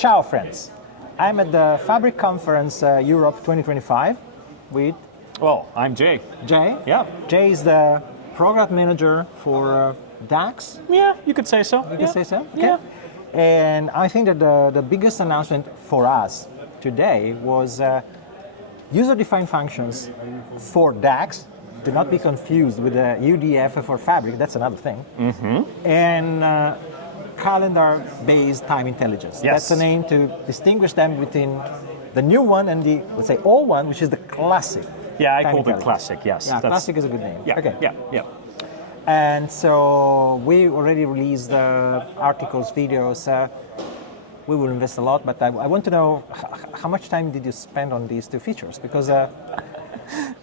Ciao friends, I'm at the Fabric Conference Europe 2025 with... Well, I'm Jay. Jay? Yeah. Jay is the program manager for DAX. Yeah, you could say so. You could say so? Okay. Yeah. And I think that the biggest announcement for us today was user-defined functions for DAX. Do not be confused with the UDF for Fabric, that's another thing. Mm-hmm. And calendar-based time intelligence. Yes. That's a name to distinguish them between the new one and the, let's say, old one, which is the classic. Yeah, I called it classic, yes. Yeah, classic is a good name. Yeah, okay. yeah. And so we already released articles, videos. We will invest a lot, but I want to know how much time did you spend on these two features? Because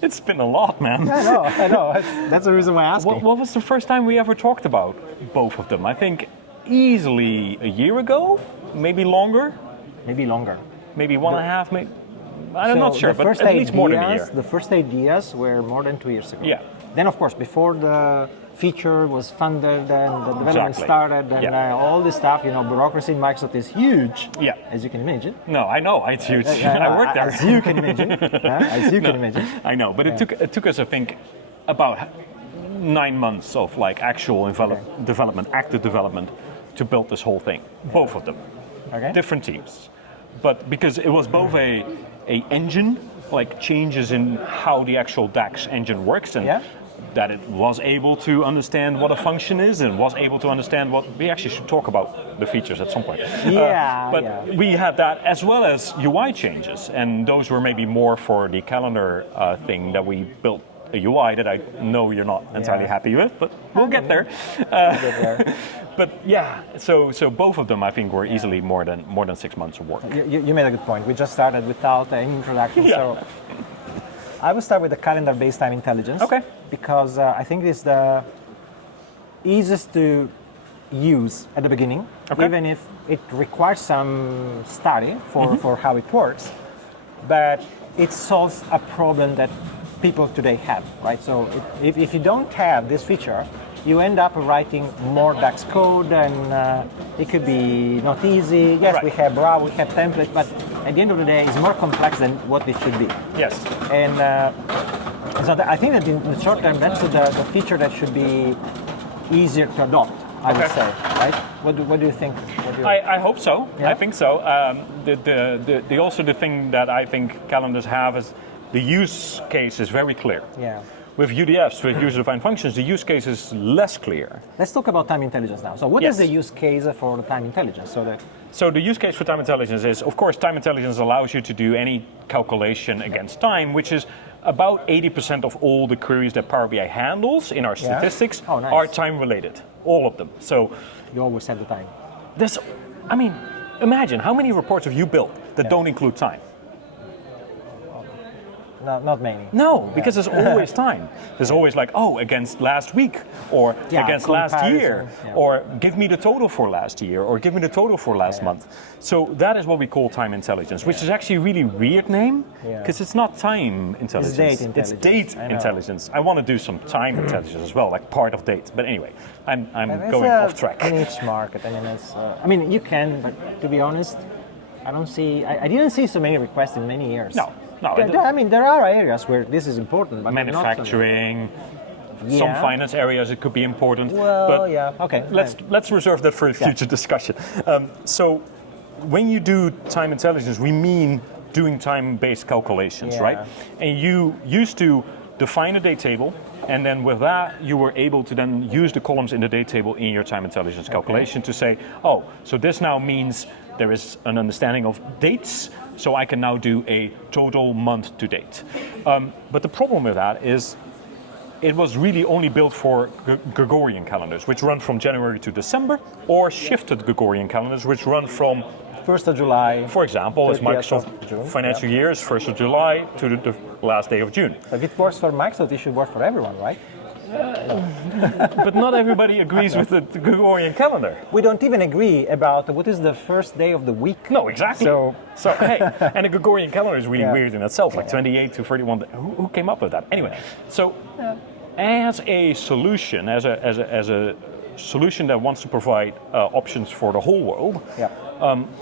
it's been a lot, man. I know. That's the reason why I asked. What was the first time we ever talked about both of them? I think easily a year ago, maybe longer. Maybe longer. Maybe one and a half, maybe. I'm not sure, but at least more than a year. The first ideas were more than 2 years ago. Yeah. Then, of course, before the feature was funded and the development started and all this stuff, bureaucracy in Microsoft is huge, as you can imagine. No, I know, it's huge. I worked there. As you can imagine. As you can imagine. I know, but it took us, I think, about 9 months of actual development, active development, to build this whole thing. Both of them. Okay. Different teams. But because it was both a engine, changes in how the actual DAX engine works, and that it was able to understand what a function is and was able to understand what... We actually should talk about the features at some point. We had that as well as UI changes, and those were maybe more for the calendar thing that we built. A UI that I know you're not entirely happy with, but we'll get there. But yeah, so both of them I think were easily more than 6 months of work. You made a good point. We just started without any introduction, so I will start with the calendar-based time intelligence. Okay. Because I think it's the easiest to use at the beginning, even if it requires some study for how it works. But it solves a problem that people today have, right? So if you don't have this feature, you end up writing more DAX code, and it could be not easy. Yes, we have raw, we have templates, but at the end of the day, it's more complex than what it should be. Yes. And so I think that in the short term, that's the feature that should be easier to adopt, I would say, right? What do you think? I hope so. Yeah? I think so. The thing that I think calendars have is the use case is very clear. Yeah. With UDFs, with user-defined functions, the use case is less clear. Let's talk about time intelligence now. So what is the use case for the time intelligence? So the use case for time intelligence is, of course, time intelligence allows you to do any calculation against time, which is about 80% of all the queries that Power BI handles in our statistics are time-related. All of them. So you always have the time. Imagine how many reports have you built that don't include time? Not many. No, because there's always time. There's always against last week, or against last year, or give me the total for last year, or give me the total for last month. So that is what we call time intelligence, which is actually a really weird name, because it's not time intelligence. It's date intelligence. It's date intelligence. I want to do some time intelligence as well, part of date. But anyway, I'm going off track. It's a niche market. You can, but to be honest, I didn't see so many requests in many years. No, there are areas where this is important, but manufacturing, some finance areas it could be important. Well, but okay. Let's reserve that for a future discussion. So, when you do time intelligence, we mean doing time-based calculations, right? And you used to define a date table, and then with that, you were able to then use the columns in the date table in your time intelligence calculation to say, so this now means there is an understanding of dates, so I can now do a total month to date. But the problem with that is it was really only built for Gregorian calendars, which run from January to December, or shifted Gregorian calendars, which run from 1st of July. For example, as Microsoft financial years, 1st of July to the last day of June. If it works for Microsoft, it should work for everyone, right? But not everybody agrees with the Gregorian calendar. We don't even agree about what is the first day of the week. No, exactly. So hey, and the Gregorian calendar is really weird in itself, 28 to 31. Who came up with that? Anyway, so as a solution, as a solution that wants to provide options for the whole world,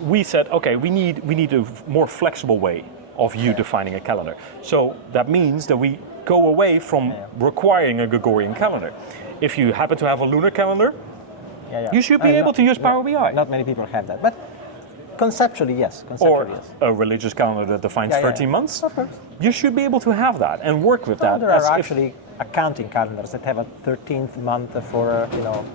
we said, okay, we need a more flexible way of you defining a calendar. So that means that we go away from requiring a Gregorian calendar. If you happen to have a lunar calendar, you should be able to use Power BI. Not many people have that, but conceptually, yes. Conceptually, or a religious calendar that defines 13 months. Of course. You should be able to have that and work with that. There are actually accounting calendars that have a 13th month for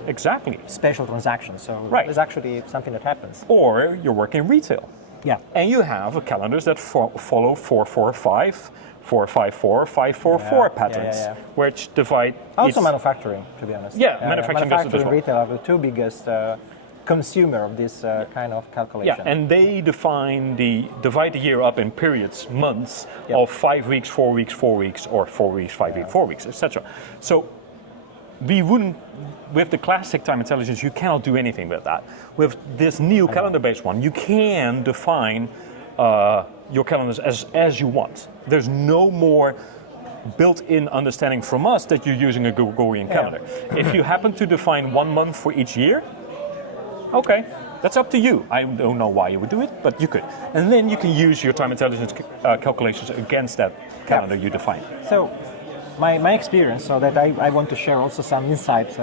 exactly special transactions. So it's actually something that happens. Or you're working retail. Yeah. And you have calendars that follow 445, 454, 544 patterns, which divide. Also manufacturing, to be honest. Manufacturing and retail are the two biggest consumer of this kind of calculation. Yeah, and they divide the year up in periods, months of 5 weeks, 4 weeks, 4 weeks, or 4 weeks, 5 weeks, 4 weeks, etc. So we wouldn't, with the classic time intelligence, you cannot do anything with that. With this new calendar-based one, you can define your calendars as you want. There's no more built-in understanding from us that you're using a Gregorian calendar. If you happen to define 1 month for each year, okay, that's up to you. I don't know why you would do it, but you could. And then you can use your time intelligence calculations against that calendar you define. So my experience, so that I want to share also some insights.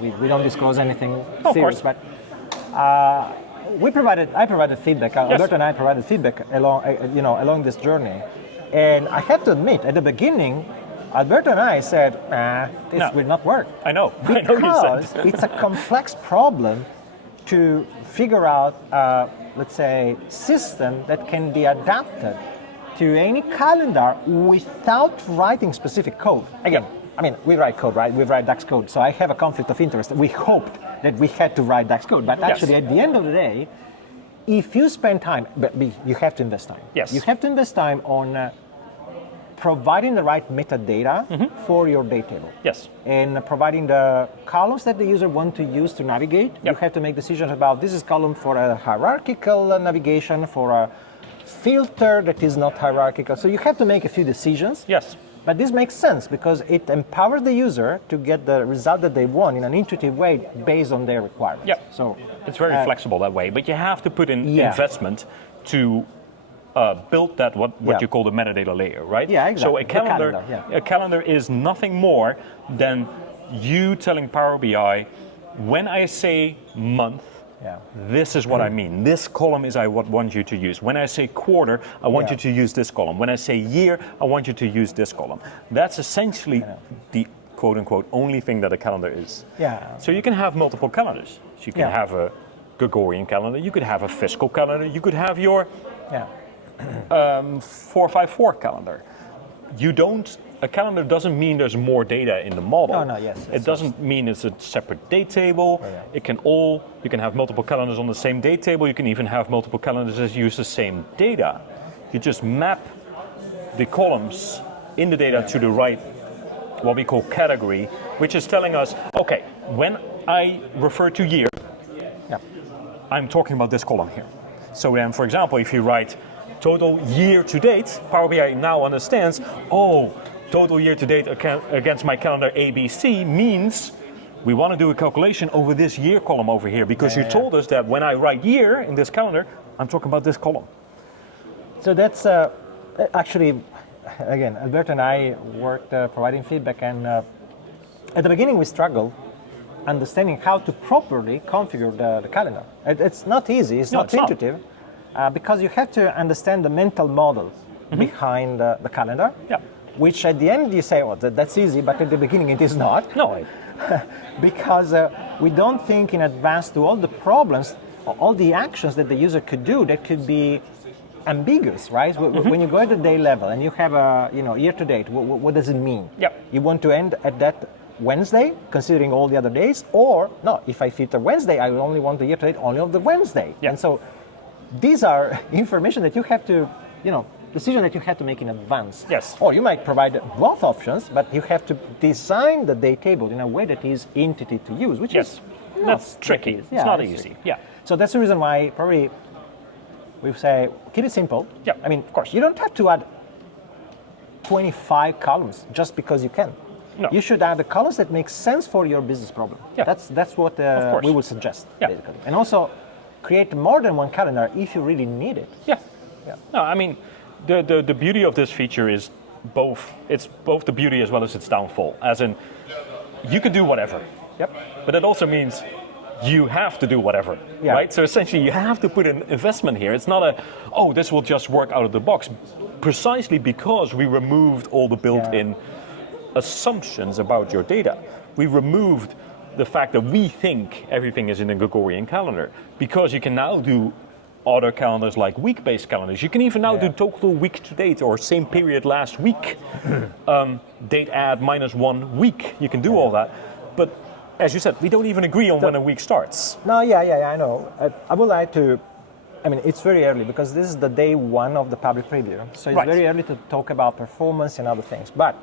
We don't disclose anything serious, but I provided feedback. Alberto and I provided feedback along this journey. And I have to admit, at the beginning, Alberto and I said, this will not work. I know. Because it's a complex problem to figure out, let's say, system that can be adapted to any calendar without writing specific code. Again, I mean, we write code, right? We write DAX code, so I have a conflict of interest. We hoped that we had to write DAX code, but actually at the end of the day, if you spend time, but you have to invest time. Yes. You have to invest time on providing the right metadata for your data table. Yes. And providing the columns that the user want to use to navigate. You have to make decisions about this is column for a hierarchical navigation, for a filter that is not hierarchical. So you have to make a few decisions. Yes. But this makes sense because it empowers the user to get the result that they want in an intuitive way based on their requirements. Yeah. So it's very flexible that way, but you have to put in investment to build that what you call the metadata layer, right? Yeah, exactly. So a calendar is nothing more than you telling Power BI, when I say month, this is what I mean. This column is I want you to use. When I say quarter, I want you to use this column. When I say year, I want you to use this column. That's essentially the quote-unquote only thing that a calendar is. Yeah. So you can have multiple calendars. So you can have a Gregorian calendar, you could have a fiscal calendar, you could have your 454 calendar. A calendar doesn't mean there's more data in the model. It doesn't mean it's a separate date table. You can have multiple calendars on the same date table. You can even have multiple calendars that use the same data. You just map the columns in the data to the right, what we call category, which is telling us, okay, when I refer to year, I'm talking about this column here. So then, for example, if you write total year to date, Power BI now understands, total year to date against my calendar ABC means we want to do a calculation over this year column over here because you told us that when I write year in this calendar, I'm talking about this column. So that's actually, again, Alberto and I worked providing feedback, and at the beginning we struggled understanding how to properly configure the calendar. It's not easy, it's not intuitive, because you have to understand the mental model behind the calendar. Which at the end you say, that's easy, but at the beginning it is not. No. Because we don't think in advance to all the problems, all the actions that the user could do that could be ambiguous, right? When you go at the day level and you have a year to date, what does it mean? You want to end at that Wednesday, considering all the other days, or no, if I filter Wednesday, I will only want the year to date only of the Wednesday. And so these are information that you have to, decision that you have to make in advance. Or you might provide both options, but you have to design the date table in a way that is intuitive to use, which is that's tricky. It's not easy. So that's the reason why probably we say keep it simple. I mean, of course, you don't have to add 25 columns just because you can. No. You should add the colors that make sense for your business problem. Yeah. That's what we would suggest, Yeah. basically. And also, create more than one calendar if you really need it. Yeah. Yeah. No, I mean, the beauty of this feature is it's both the beauty as well as its downfall. As in, you can do whatever. Yep. But it also means you have to do whatever, Yeah. right? So essentially, you have to put an investment here. It's not this will just work out of the box. Precisely because we removed all the built-in assumptions about your data. We removed the fact that we think everything is in a Gregorian calendar, because you can now do other calendars like week-based calendars. You can even now do total week to date or same period last week. Date add -1 week. You can do all that. But as you said, we don't even agree on when a week starts. No, I know. I would like to, it's very early because this is the day one of the public preview. So it's very early to talk about performance and other things. But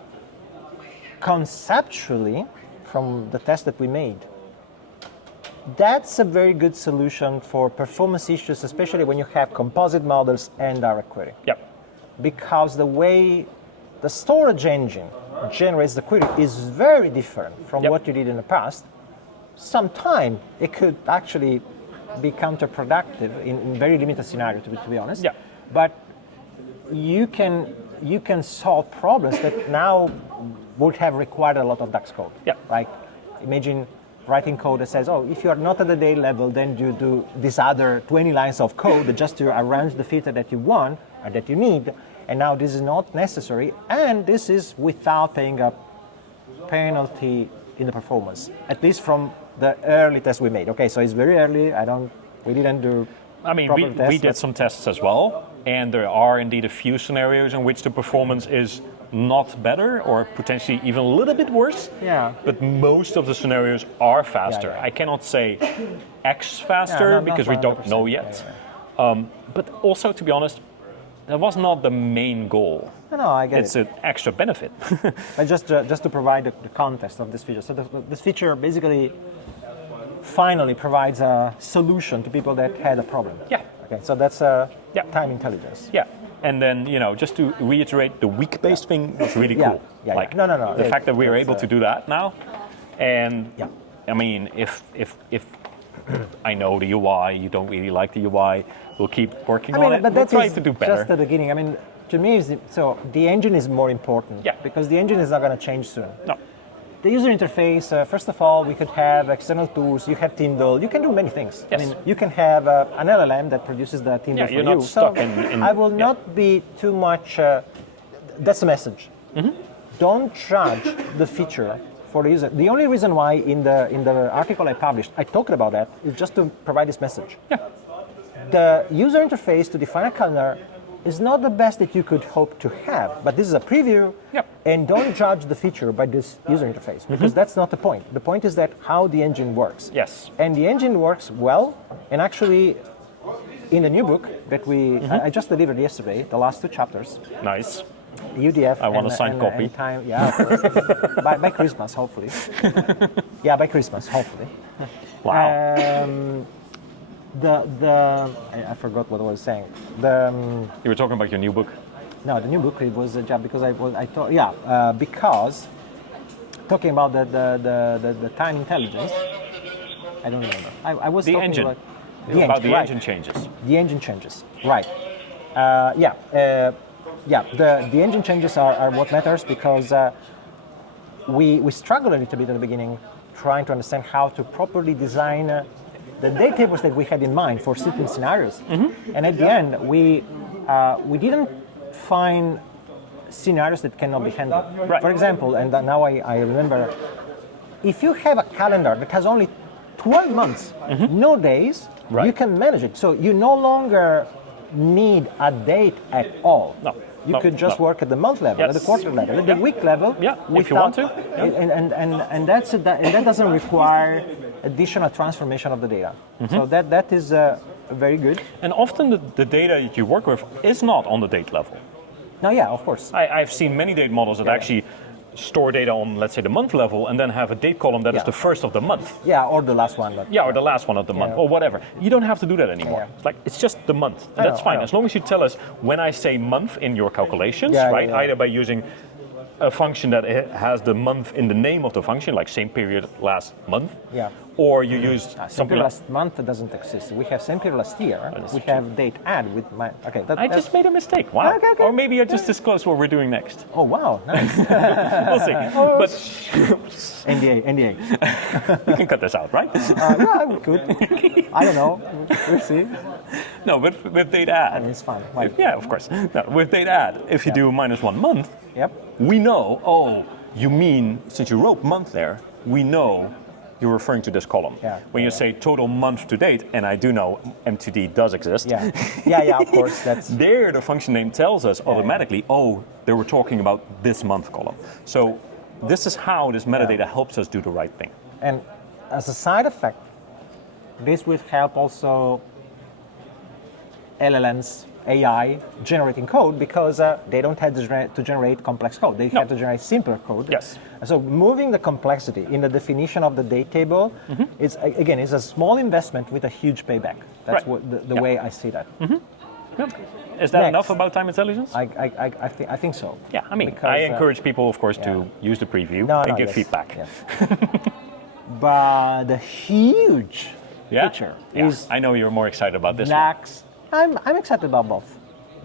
conceptually, from the test that we made, that's a very good solution for performance issues, especially when you have composite models and direct query. Yep. Because the way the storage engine generates the query is very different from what you did in the past. Sometimes it could actually be counterproductive in very limited scenarios, to be honest. Yeah. But you can solve problems that now would have required a lot of DAX code. Yeah. Like, imagine writing code that says, if you are not at the day level, then you do this other 20 lines of code just to arrange the filter that you want or that you need. And now this is not necessary, and this is without paying a penalty in the performance, at least from the early test we made. Okay, so it's very early. We didn't do. We did some tests as well, and there are indeed a few scenarios in which the performance is not better or potentially even a little bit worse. Yeah. But most of the scenarios are faster. Yeah. I cannot say X faster because we don't know yet. But also, to be honest, that was not the main goal. No, I get it's an extra benefit. But just to provide the context of this feature. So this feature basically finally provides a solution to people that had a problem. Yeah. Okay, so that's time intelligence. Yeah. And then, just to reiterate, the week-based thing was really cool. Yeah. No. The fact that we are able to do that now. And if I know the UI, you don't really like the UI, we'll keep working on it. But we'll that's try to do better. Just the beginning. To me, the engine is more important. Yeah. Because the engine is not going to change soon. No. The user interface, first of all, we could have external tools. You have Tyndall. You can do many things. Yes. You can have an LLM that produces the Tyndall for you. You're not stuck in. I will not be too much. That's the message. Mm-hmm. Don't judge the feature for the user. The only reason why in the article I published, I talked about that is just to provide this message. Yeah. The user interface to define a calendar is not the best that you could hope to have, but this is a preview, and don't judge the feature by this user interface, because that's not the point. The point is that how the engine works. Yes. And the engine works well, and actually, in the new book that I just delivered yesterday, the last 2 chapters. Nice. UDF. I want a signed copy. Time, by Christmas, hopefully. By Christmas, hopefully. Wow. I forgot what I was saying. You were talking about your new book. No, the new book, it was because talking about the time intelligence. I don't remember. I was the talking engine. about the engine changes. The engine changes, right? The engine changes are what matters, because we struggled a little bit at the beginning trying to understand how to properly design the data tables that we had in mind for certain scenarios. Mm-hmm. And at the end, we didn't find scenarios that cannot be handled. Right. For example, and now I remember, if you have a calendar that has only 12 months, no days, you can manage it. So you no longer need a date at all. No. You could just work at the month level, at the quarter level, at the week level. Yeah, if you want to. And that doesn't require additional transformation of the data. So that is very good. And often the data that you work with is not on the date level. No, of course. I've seen many date models that actually store data on, let's say, the month level, and then have a date column that is the first of the month. Yeah, or the last one. Or the last one of the month, or whatever. You don't have to do that anymore. It's just the month, and that's fine. As long as you tell us when I say month in your calculations, either by using a function that has the month in the name of the function, like same period last month. Yeah. Or you use Same something period like... last month doesn't exist. We have same period last year. That's We true. have date add with my. Okay. I just made a mistake. Wow. Okay. Or maybe I just disclosed what we're doing next. Oh wow, nice. We'll see. But NDA. you can cut this out, right? Yeah, we could. I don't know. We'll see. No, but with date add. I mean, it's fine. Like, Yeah, of course. No, with date add, if you do -1 month, yep. we know, oh, you mean, since you wrote month there, we know you're referring to this column. Yeah. When you say total month to date, and I do know MTD does exist. Yeah, of course. That's There, the function name tells us automatically, oh, they were talking about this month column. So this is how this metadata helps us do the right thing. And as a side effect, this will help also LLMs, AI generating code because they don't have to generate complex code. They have to generate simpler code. Yes. So moving the complexity in the definition of the date table is again is a small investment with a huge payback. That's what the way I see that. Is that Next. enough about time intelligence? I think so. Yeah, I mean, Because, I encourage people, of course, to use the preview and give feedback. Yes. But the huge picture is I know you're more excited about this one. DAX. I'm excited about both,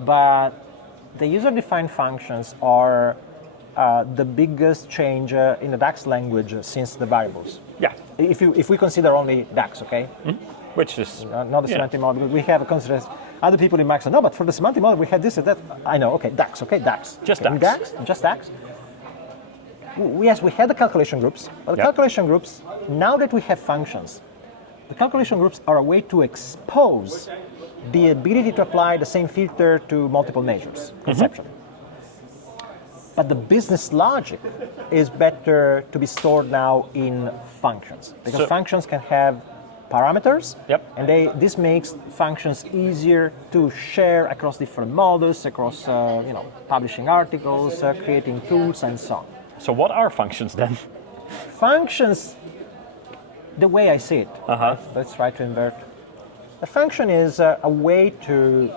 but the user-defined functions are the biggest change in the DAX language since the variables. Yeah. If we consider only DAX, okay? Which is... Not the semantic model, because we have considered other people in Microsoft. No, but for the semantic model, we had this and that. I know, okay, DAX, DAX. Just okay, DAX. Just DAX. Yes, we had the calculation groups, but the calculation groups, now that we have functions, the calculation groups are a way to expose the ability to apply the same filter to multiple measures, conceptually. But the business logic is better to be stored now in functions, because functions can have parameters, and this makes functions easier to share across different models, across publishing articles, creating tools, and so on. So what are functions then? Functions, the way I see it, let's try to invert. A function is a way to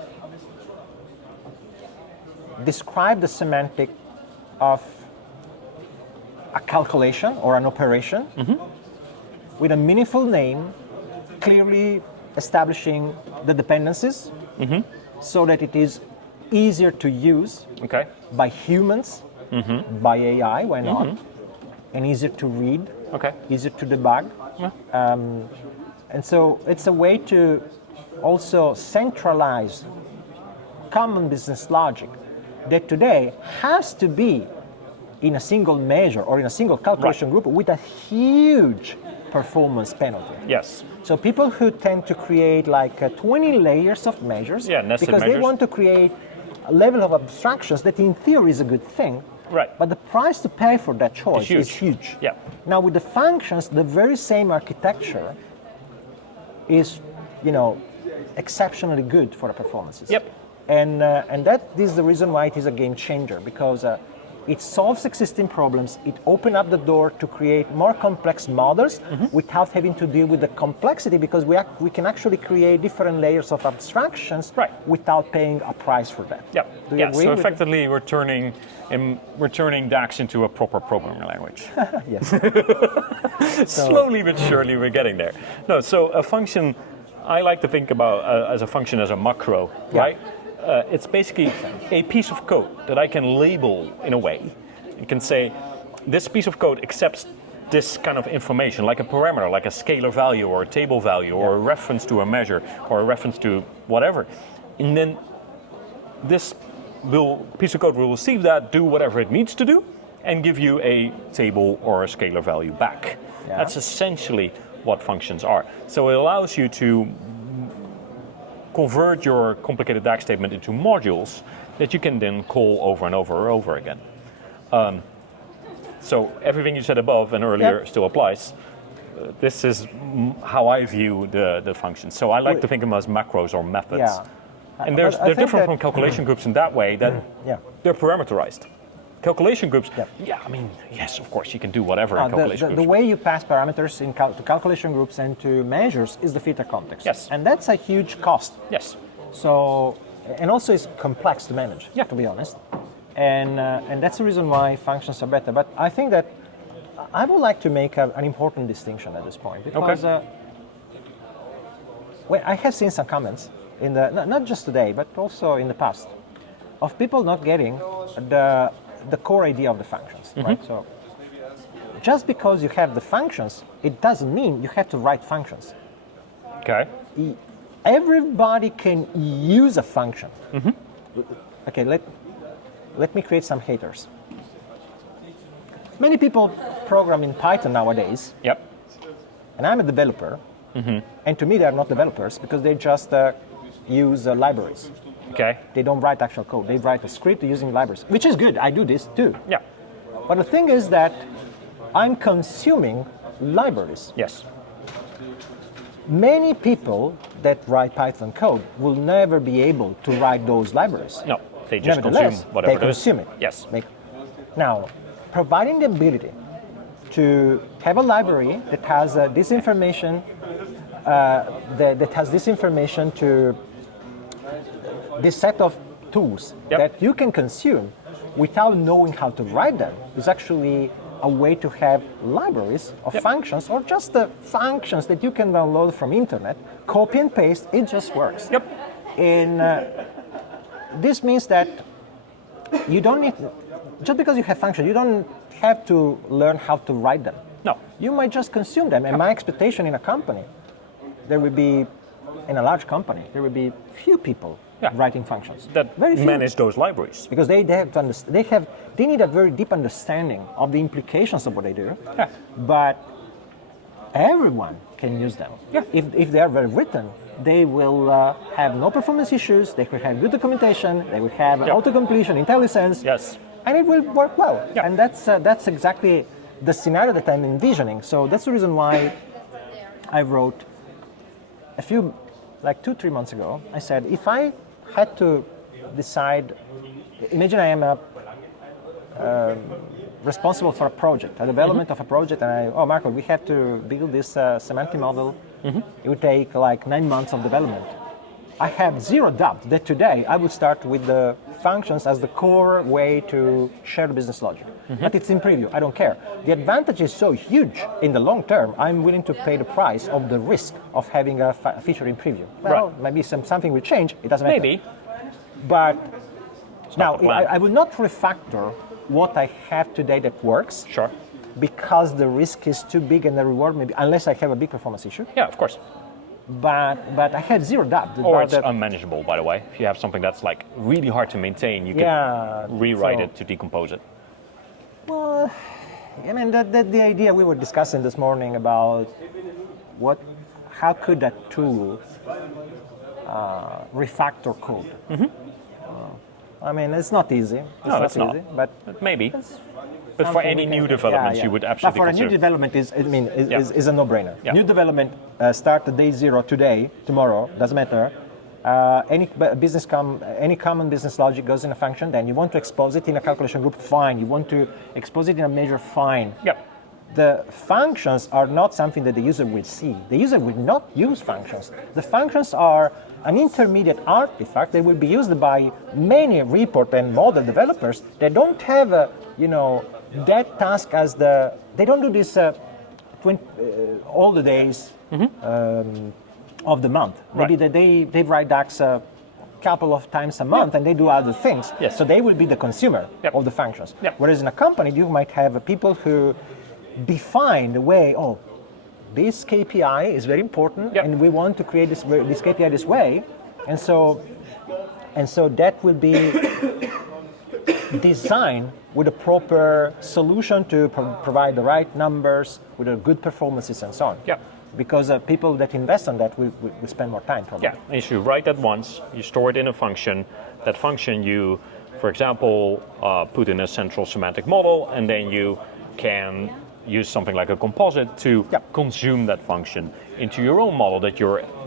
describe the semantic of a calculation or an operation with a meaningful name, clearly establishing the dependencies so that it is easier to use by humans, by AI, why not, and easier to read, easier to debug. And so it's a way to also centralize common business logic that today has to be in a single measure or in a single calculation group with a huge performance penalty. Yes. So people who tend to create like 20 layers of measures because they want to create a level of abstractions that in theory is a good thing. Right. But the price to pay for that choice is huge. Yeah. Now with the functions, the very same architecture is, exceptionally good for the performances. Yep. And that is the reason why it is a game changer, because it solves existing problems. It opens up the door to create more complex models without having to deal with the complexity, because we can actually create different layers of abstractions without paying a price for that. Yeah. Do you agree So with effectively, we're turning DAX into a proper programming language. Yes. Slowly but surely, we're getting there. No. So a function, I like to think about as a function as a macro, right? It's basically a piece of code that I can label in a way. You can say, this piece of code accepts this kind of information, like a parameter, like a scalar value or a table value or a reference to a measure or a reference to whatever. And then this piece of code will receive that, do whatever it needs to do, and give you a table or a scalar value back. That's essentially what functions are. So it allows you to convert your complicated DAX statement into modules that you can then call over and over and over again. So everything you said above and earlier still applies. This is how I view the functions. So I like to think of them as macros or methods. Yeah. And they're different from calculation groups in that way that they're parameterized. Calculation groups, yes, of course, you can do whatever in calculation groups. The way you pass parameters to calculation groups and to measures is the filter context. Yes. And that's a huge cost. Yes. So, and also it's complex to manage, to be honest. And that's the reason why functions are better. But I think that I would like to make an important distinction at this point, because well, I have seen some comments in the not just today, but also in the past, of people not getting the core idea of the functions. Right? So just because you have the functions, it doesn't mean you have to write functions. Okay. Everybody can use a function. Okay, let me create some haters. Many people program in Python nowadays. Yep. And I'm a developer. And to me, they are not developers because they just use libraries. Okay. They don't write actual code. They write a script using libraries, which is good. I do this too. Yeah. But the thing is that I'm consuming libraries. Yes. Many people that write Python code will never be able to write those libraries. No, they just consume whatever they consume it. Yes. Now, providing the ability to have a library that has this information, that has this information to this set of tools that you can consume without knowing how to write them is actually a way to have libraries of functions, or just the functions that you can download from internet, copy and paste, it just works. Yep. And this means that you don't need, just because you have functions, you don't have to learn how to write them. No. You might just consume them. And my expectation in a company, there will be, in a large company, there will be few people writing functions. That manage those libraries. Because they have to understand, they need a very deep understanding of the implications of what they do. Yeah. But everyone can use them. Yeah. If they are well written, they will have no performance issues, they will have good documentation, they will have auto-completion, IntelliSense. Yes. And it will work well. Yeah. And that's exactly the scenario that I'm envisioning. So that's the reason why I wrote a few, like 2-3 months ago, I said, if I had to decide, imagine I am responsible for a project, a development of a project, and Marco, we have to build this semantic model. It would take like 9 months of development. I have zero doubt that today I would start with the functions as the core way to share the business logic. But it's in preview, I don't care. The advantage is so huge in the long term, I'm willing to pay the price of the risk of having a feature in preview. Well, maybe something will change, it doesn't matter. Maybe. But now, I will not refactor what I have today that works. Sure. Because the risk is too big and the reward maybe, unless I have a big performance issue. Yeah, of course. But I have zero doubt. Or it's unmanageable, by the way. If you have something that's like really hard to maintain, you can rewrite it to decompose it. Well, I mean, the idea we were discussing this morning about how could that tool refactor code? I mean, it's not easy. It's not easy, but maybe. But for any new developments, you would absolutely But for a new development, is a no-brainer. Yeah. New development start at day 0 today, tomorrow, doesn't matter. Any common business logic goes in a function, then you want to expose it in a calculation group, fine. You want to expose it in a measure, fine. Yep. The functions are not something that the user will see. The user will not use functions. The functions are an intermediate artifact that will be used by many report and model developers that don't have that task as they don't do this all the days of the month. Maybe they write DAX a couple of times a month and they do other things. Yes. So they will be the consumer of the functions. Yep. Whereas in a company, you might have people who define the way, this KPI is very important and we want to create this KPI this way. And so that will be designed with a proper solution to provide the right numbers with a good performances and so on. Yeah. Because people that invest on that will spend more time probably. Yeah, and you write that once, you store it in a function. That function you, for example, put in a central semantic model, and then you can use something like a composite to consume that function into your own model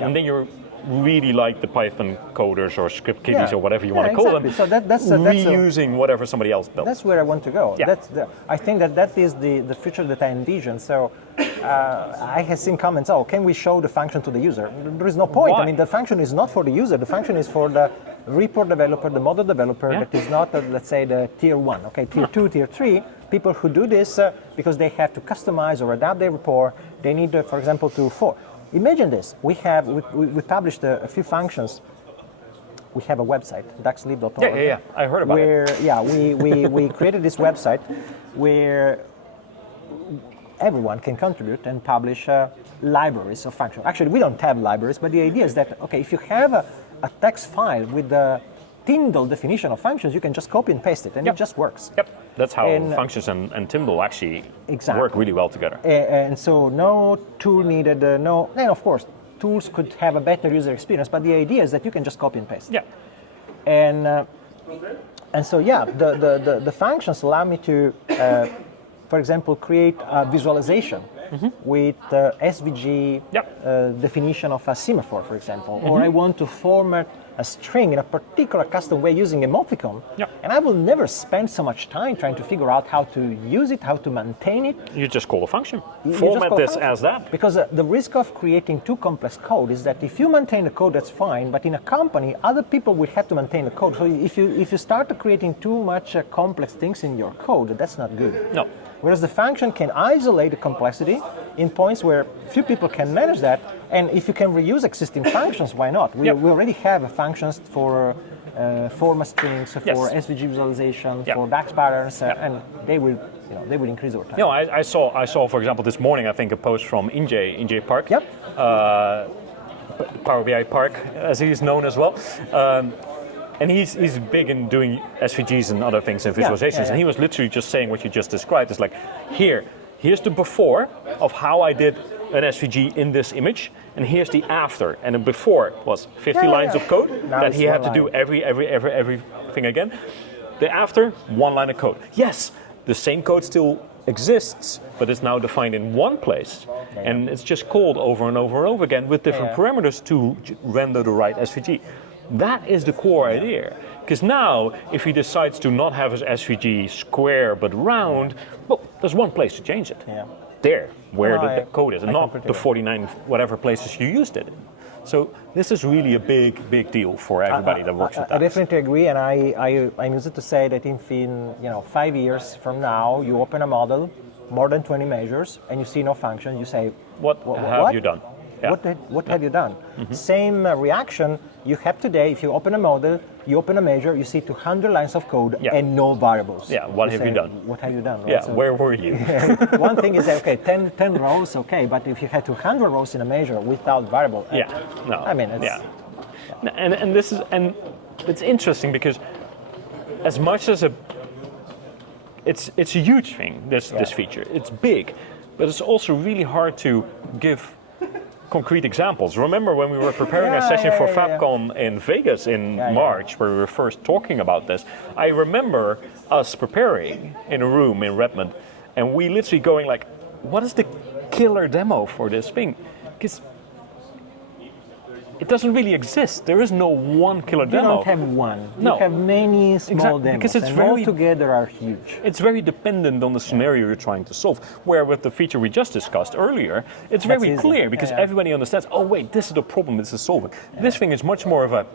and then you're really like the Python coders or script kiddies or whatever you want to call them. So that's reusing whatever somebody else built. That's where I want to go. Yeah. I think that is the future that I envision. So I have seen comments, can we show the function to the user? There is no point. Why? I mean, the function is not for the user. The function is for the report developer, the model developer that is not, let's say, the tier 1, okay, tier 2, tier 3, people who do this because they have to customize or adapt their report. They need, for example, imagine this. We published a few functions. We have a website, daxlib.org. Yeah. I heard about it. We created this website where everyone can contribute and publish libraries of functions. Actually, we don't have libraries, but the idea is that, okay, if you have a text file with the Tyndall definition of functions, you can just copy and paste it, and it just works. Yep, that's how functions and Tyndall actually work really well together. And so no tool needed, and of course, tools could have a better user experience, but the idea is that you can just copy and paste. Yeah. And so, the functions allow me to, for example, create a visualization with SVG definition of a semaphore, for example, or I want to format a string in a particular custom way using emoticon, and I will never spend so much time trying to figure out how to use it, how to maintain it. You just call a function. Format this as that. Because the risk of creating too complex code is that if you maintain the code, that's fine, but in a company, other people will have to maintain the code. So if you start creating too much complex things in your code, that's not good. No. Whereas the function can isolate the complexity in points where few people can manage that, and if you can reuse existing functions, why not? We already have functions for format strings, for SVG visualization, for DAX patterns, and they will increase over time. You know, I saw, for example, this morning, I think, a post from Injay Park. Yep. Power BI Park, as he is known as well. And he's big in doing SVGs and other things and visualizations. And he was literally just saying what you just described. It's like, here's the before of how I did an SVG in this image, and here's the after. And the before was 50 lines of code that he had to do everything again. The after, 1 line of code. Yes, the same code still exists, but it's now defined in one place. And it's just called over and over and over again with different parameters to render the right SVG. That is the core idea. Because now, if he decides to not have his SVG square but round, well, there's one place to change it. There, where the code is, and not the 49 whatever places you used it in. So this is really a big deal for everybody that works with that. I definitely agree, and I'm used to say that if in 5 years from now you open a model, more than 20 measures, and you see no function, you say, what have you done? What have you done? Same reaction you have today if you open a model, you open a measure, you see 200 lines of code and no variables. Yeah, what have you done? What have you done? Right? Yeah, so where were you? One thing is that, okay, 10 rows, okay, but if you had 200 rows in a measure without variable, I mean, it's... And this is, and it's interesting because as much as it's a huge thing, this feature, it's big, but it's also really hard to give concrete examples. Remember when we were preparing a session for FabCon in Vegas in March, where we were first talking about this, I remember us preparing in a room in Redmond, and we literally going like, what is the killer demo for this thing? Because it doesn't really exist. There is no one killer demo. You don't have one. You have many small demos, because it's and all together are huge. It's very dependent on the scenario you're trying to solve. Where with the feature we just discussed earlier, it's very clear because everybody understands, oh wait, this is the problem this is solving. This thing is much more of a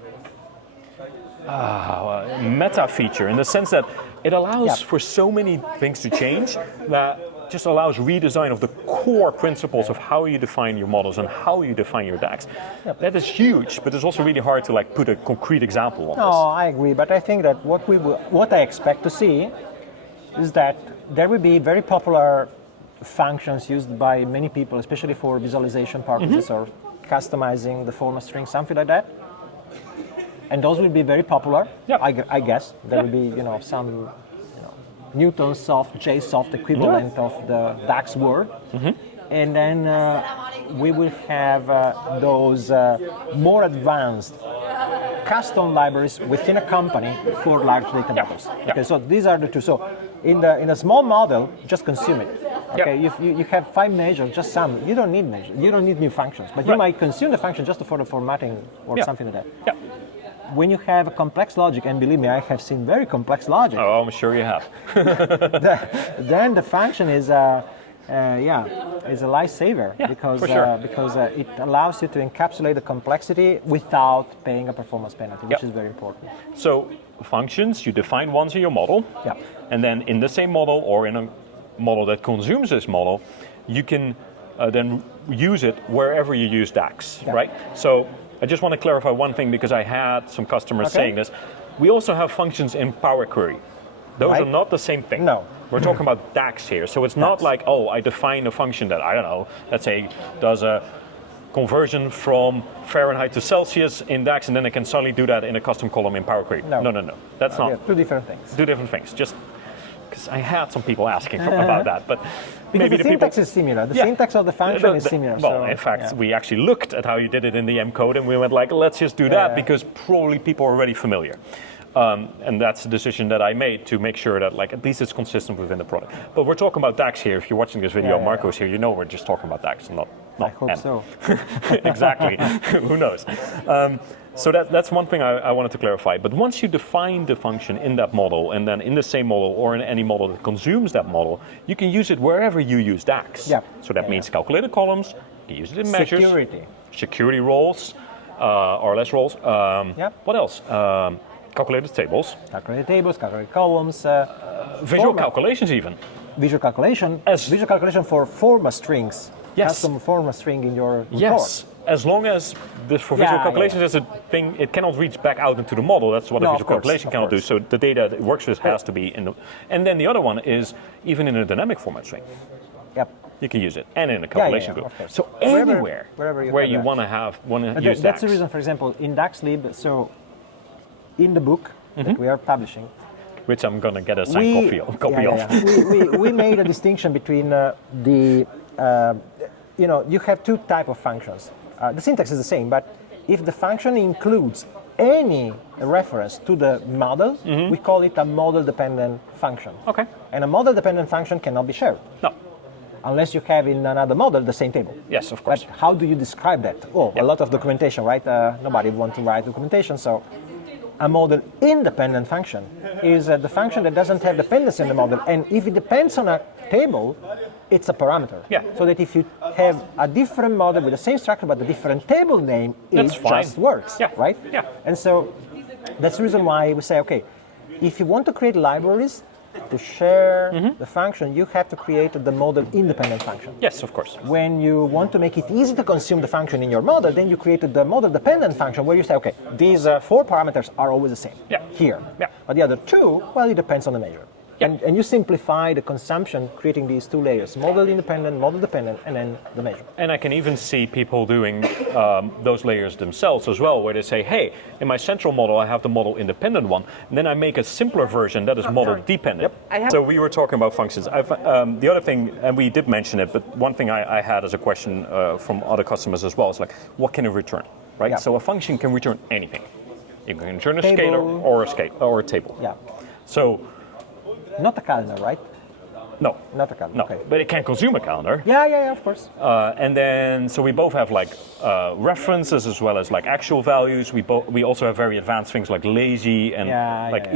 meta feature in the sense that it allows for so many things to change that just allows redesign of the core principles of how you define your models and how you define your DAX. That is huge, but it's also really hard to like put a concrete example on this. No, I agree, but I think that what I expect to see is that there will be very popular functions used by many people, especially for visualization purposes or customizing the format string, something like that. And those will be very popular. I guess there will be some Newtonsoft, JSoft equivalent of the DAX word. And then we will have those more advanced custom libraries within a company for large data models. Okay, so these are the two. So in a small model, just consume it. Okay, if you have 5 measures, just some. You don't need measures. You don't need new functions, but you might consume the function just for the formatting or something like that. When you have a complex logic, and believe me, I have seen very complex logic. Oh, I'm sure you have. Then the function is is a lifesaver because for sure. it allows you to encapsulate the complexity without paying a performance penalty, which is very important. So functions, you define once in your model, and then in the same model or in a model that consumes this model, you can then use it wherever you use DAX, right? So I just want to clarify one thing because I had some customers saying this. We also have functions in Power Query. Those are not the same thing. No. We're talking about DAX here. So it's not like, oh, I define a function that, I don't know, let's say does a conversion from Fahrenheit to Celsius in DAX, and then I can suddenly do that in a custom column in Power Query. No. That's not. Two different things. Two different things. Just because I had some people asking about that, but because maybe the syntax is similar. The syntax of the function is similar. Well, in fact, we actually looked at how you did it in the M code, and we went like, let's just do that because probably people are already familiar. And that's a decision that I made to make sure that like at least it's consistent within the product. But we're talking about DAX here. If you're watching this video, Marco's here, you know we're just talking about DAX, not I hope M. so. Exactly. Who knows? So that's one thing I wanted to clarify. But once you define the function in that model, and then in the same model or in any model that consumes that model, you can use it wherever you use DAX. Yeah. So that means calculated columns, you can use it in measures. Security roles, or less roles. What else? Calculated tables. Calculated tables, calculated columns. Visual calculations even. Visual calculation. Visual calculation for forma strings. Custom forma string in your report. Yes. As long as for visual calculations is a thing, it cannot reach back out into the model. That's what a visual calculation cannot do. So the data it works with has to be in the. And then the other one is even in a dynamic format string. Yep. You can use it, and in a calculation group. So anywhere where you want to use that's DAX. the reason, for example, in DAXlib. So in the book that we are publishing, which I'm gonna get a signed copy of. We made a distinction between you have two types of functions. The syntax is the same, but if the function includes any reference to the model, we call it a model-dependent function. Okay. And a model-dependent function cannot be shared. No. Unless you have in another model the same table. Yes, of course. But how do you describe that? Oh, a lot of documentation, right? Nobody wants to write documentation, so a model-independent function is the function that doesn't have dependency on the model, and if it depends on a table, it's a parameter. Yeah. So that if you have a different model with the same structure but a different table name, it just works, right? Yeah. And so that's the reason why we say, okay, if you want to create libraries to share the function, you have to create the model-independent function. Yes, of course. When you want to make it easy to consume the function in your model, then you created the model-dependent function where you say, okay, these 4 parameters are always the same here. Yeah. But the other 2, well, it depends on the measure. Yeah. And you simplify the consumption, creating these 2 layers, model-independent, model-dependent, and then the measure. And I can even see people doing those layers themselves as well, where they say, hey, in my central model, I have the model-independent one, and then I make a simpler version that is model-dependent. Yep. So we were talking about functions. The other thing, and we did mention it, but one thing I had as a question from other customers as well is like, what can it return, right? Yeah. So a function can return anything. You can return a scalar or a table. Yeah. So. Not a calendar, right? No. Not a calendar. No, okay. But it can consume a calendar. Yeah, of course. And then, so we both have like references as well as like actual values. We also have very advanced things like lazy and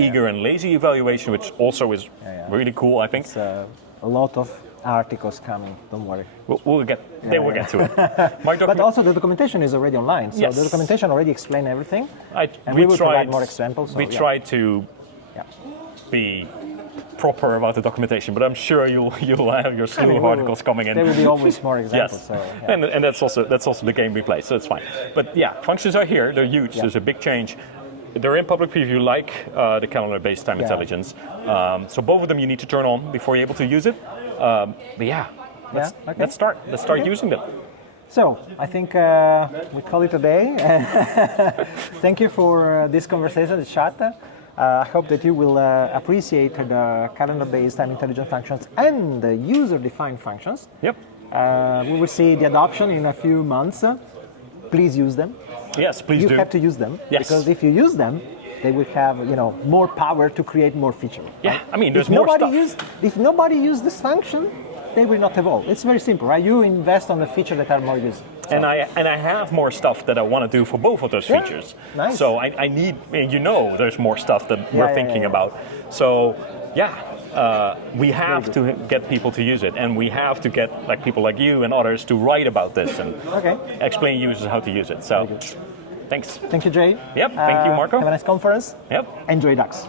eager and lazy evaluation, which also is really cool, I think. It's a lot of articles coming. Don't worry. We'll get to it. But also the documentation is already online, so the documentation already explains everything. We will provide more examples. So, we try to be proper about the documentation, but I'm sure you'll have your slew of articles coming in. There will be always more examples. Yes. So, and that's also the game we play, so it's fine. But yeah, functions are here. They're huge. There's a big change. They're in public preview, like the calendar-based time intelligence. So both of them you need to turn on before you're able to use it. Let's start using them. So I think we call it a day. Thank you for this conversation, the chat. I hope that you will appreciate the calendar-based time intelligence functions and the user-defined functions. Yep. We will see the adoption in a few months. Please use them. Yes, please do. You have to use them. Yes. Because if you use them, they will have more power to create more features. Yeah, right? I mean, there's more stuff. If nobody uses this function, they will not evolve. It's very simple, right? You invest on the features that are more used. So. And I have more stuff that I want to do for both of those features. Nice. So I need, there's more stuff that we're thinking about. So we have to get people to use it, and we have to get like people like you and others to write about this and explain users how to use it. So, thanks. Thank you, Jay. Yep. Thank you, Marco. Have a nice conference. Yep. Enjoy DAX.